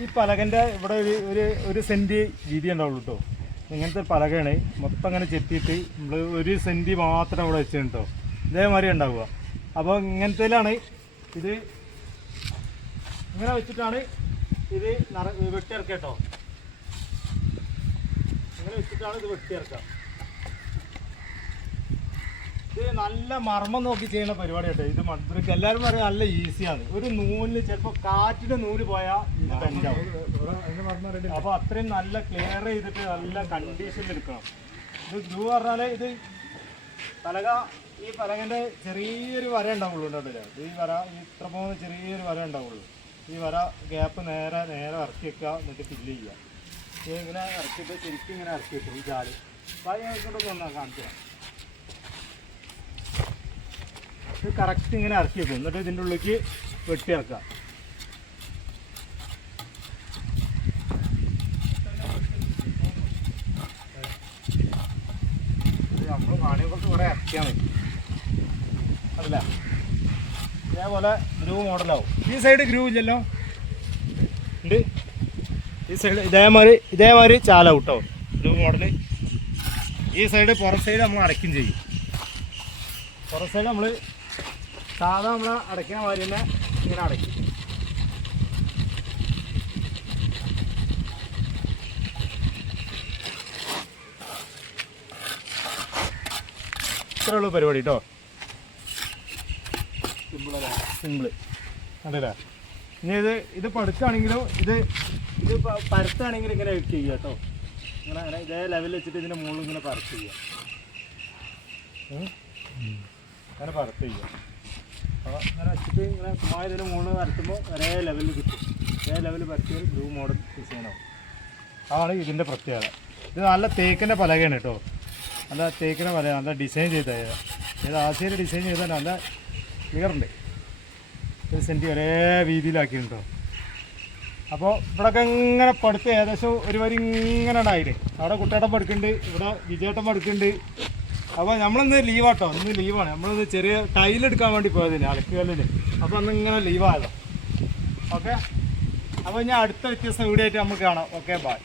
ഈ പലകൻ്റെ ഇവിടെ ഒരു സെൻറ്റ് വീതി ഉണ്ടാവുള്ളൂ കേട്ടോ. ഇങ്ങനത്തെ പലകയാണ് മൊത്തം അങ്ങനെ ചെത്തിയിട്ട് നമ്മൾ 1 സെൻറ്റ് മാത്രം ഇവിടെ വെച്ചിട്ടോ. ഇതേമാതിരി ഉണ്ടാവുക. അപ്പോൾ ഇങ്ങനത്തേലാണ് ഇത് ഇങ്ങനെ വെച്ചിട്ടാണ് ഇത് വെട്ടിയിറക്കുക കേട്ടോ. ഇങ്ങനെ വെച്ചിട്ടാണ് ഇത് വെട്ടിയിറക്കുക. ഇത് നല്ല മർമ്മം നോക്കി ചെയ്യുന്ന പരിപാടി കേട്ടോ. ഇത് മൺബ്രിക്ക് എല്ലാവരും പറയും നല്ല ഈസിയാണ്. ഒരു നൂലിൽ ചിലപ്പോൾ കാറ്റിൻ്റെ നൂല് പോയാൽ ഇത് ബെൻഡാവും. അപ്പോൾ അത്രയും നല്ല ക്ലിയർ ചെയ്തിട്ട് നല്ല കണ്ടീഷനിൽ എടുക്കണം. ഇത് ഗ്രൂ പറഞ്ഞാൽ ഇത് പലക ഈ പലകൻ്റെ ചെറിയൊരു വര ഉണ്ടാവുള്ളൂ കേട്ടോ. ഈ വര ഇത്ര പോകുന്ന ചെറിയൊരു വര ഉണ്ടാവുള്ളൂ. ഈ വര ഗ്യാപ്പ് നേരെ ഇറക്കി വെക്കുക, എന്നിട്ട് ഫില്ല് ചെയ്യുക. ഇങ്ങനെ ഇറക്കിയിട്ട് ശരിക്കും ഇങ്ങനെ ഇറക്കി വെക്കും ഈ ചാല്. കൊണ്ടൊന്നും ഒന്നാ കാണിച്ചു ഇത് കറക്റ്റ് ഇങ്ങനെ ഇറക്കി വെക്കും. എന്നിട്ട് ഇതിൻ്റെ ഉള്ളിലേക്ക് വെട്ടി ഇറക്കുക. നമ്മൾ പാണിയെ കുറച്ച് കുറേ ഇറക്കിയാൽ മതി അതല്ല. ഇതേപോലെ ഗ്രൂ മോഡലാവും. ഈ സൈഡ് ഗ്രൂ ഇല്ലല്ലോ, ഉണ്ട്. ഈ സൈഡ് ഇതേമാതിരി ചാലാവും കേട്ടോ ഗ്രൂ മോഡല്. ഈ സൈഡ് പുറം സൈഡ് നമ്മൾ അടയ്ക്കും ചെയ്യും. പുറം സൈഡ് നമ്മൾ സാധാ നമ്മൾ അടയ്ക്കുന്ന മാതിരി തന്നെ ഇങ്ങനെ അടയ്ക്കും. ഇത്രേ ഉള്ളൂ പരിപാടി കേട്ടോ. സിമ്പിള് കണ്ടില്ലേ. ഇനി ഇത് പടുക്കുകയാണെങ്കിലും ഇത് പരത്താണെങ്കിലും ഇങ്ങനെ വെക്ക് ചെയ്യുക കേട്ടോ. ഇങ്ങനെ ഇതേ ലെവലിൽ വെച്ചിട്ട് ഇതിൻ്റെ മുകളിൽ ഇങ്ങനെ പരത്ത് ചെയ്യുക. അങ്ങനെ പരത്ത് ചെയ്യുക. അപ്പോൾ ഇങ്ങനെ വെച്ചിട്ട് ഇങ്ങനെ സുമ്മാ ഇതിൻ്റെ മുകളിൽ പരത്തുമ്പോൾ ഒരേ ലെവലിൽ കിട്ടും. ഒരേ ലെവലിൽ പരത്തിയ ബ്ലൂ മോഡൽ ഡിസൈനാവും. അതാണ് ഇതിൻ്റെ പ്രത്യേകത. ഇത് നല്ല തേക്കിൻ്റെ പലകയാണ് കേട്ടോ. നല്ല തേക്കിൻ്റെ പലക, നല്ല ഡിസൈൻ ചെയ്തത്. ഇത് ആശയിൽ ഡിസൈൻ ചെയ്താൽ നല്ല ക്ലിയറുണ്ട്. 1 സെൻറ്റ് ഒരേ വീതിയിലാക്കിയിട്ടുണ്ടോ. അപ്പോൾ ഇവിടെയൊക്കെ ഇങ്ങനെ പടുത്ത് ഏകദേശം ഒരു വരി ഇങ്ങനെ ഉണ്ടായില്ലേ. അവിടെ കുട്ടേട്ടൻ പടുക്കുന്നുണ്ട്, ഇവിടെ വിജയേട്ടൻ പടുക്കുന്നുണ്ട്. അപ്പോൾ നമ്മളിന്ന് ലീവാട്ടോ, ഇന്ന് ലീവാണ്. നമ്മളിന്ന് ചെറിയ ടൈലെടുക്കാൻ വേണ്ടി പോയതിന് അലക്കുകല്ലിന്. അപ്പോൾ അന്ന് ഇങ്ങനെ ലീവായല്ലോ. ഓക്കെ, അപ്പോൾ ഞാൻ അടുത്ത വ്യത്യസ്ത വീഡിയോ ആയിട്ട് നമുക്ക് കാണാം. Okay, by.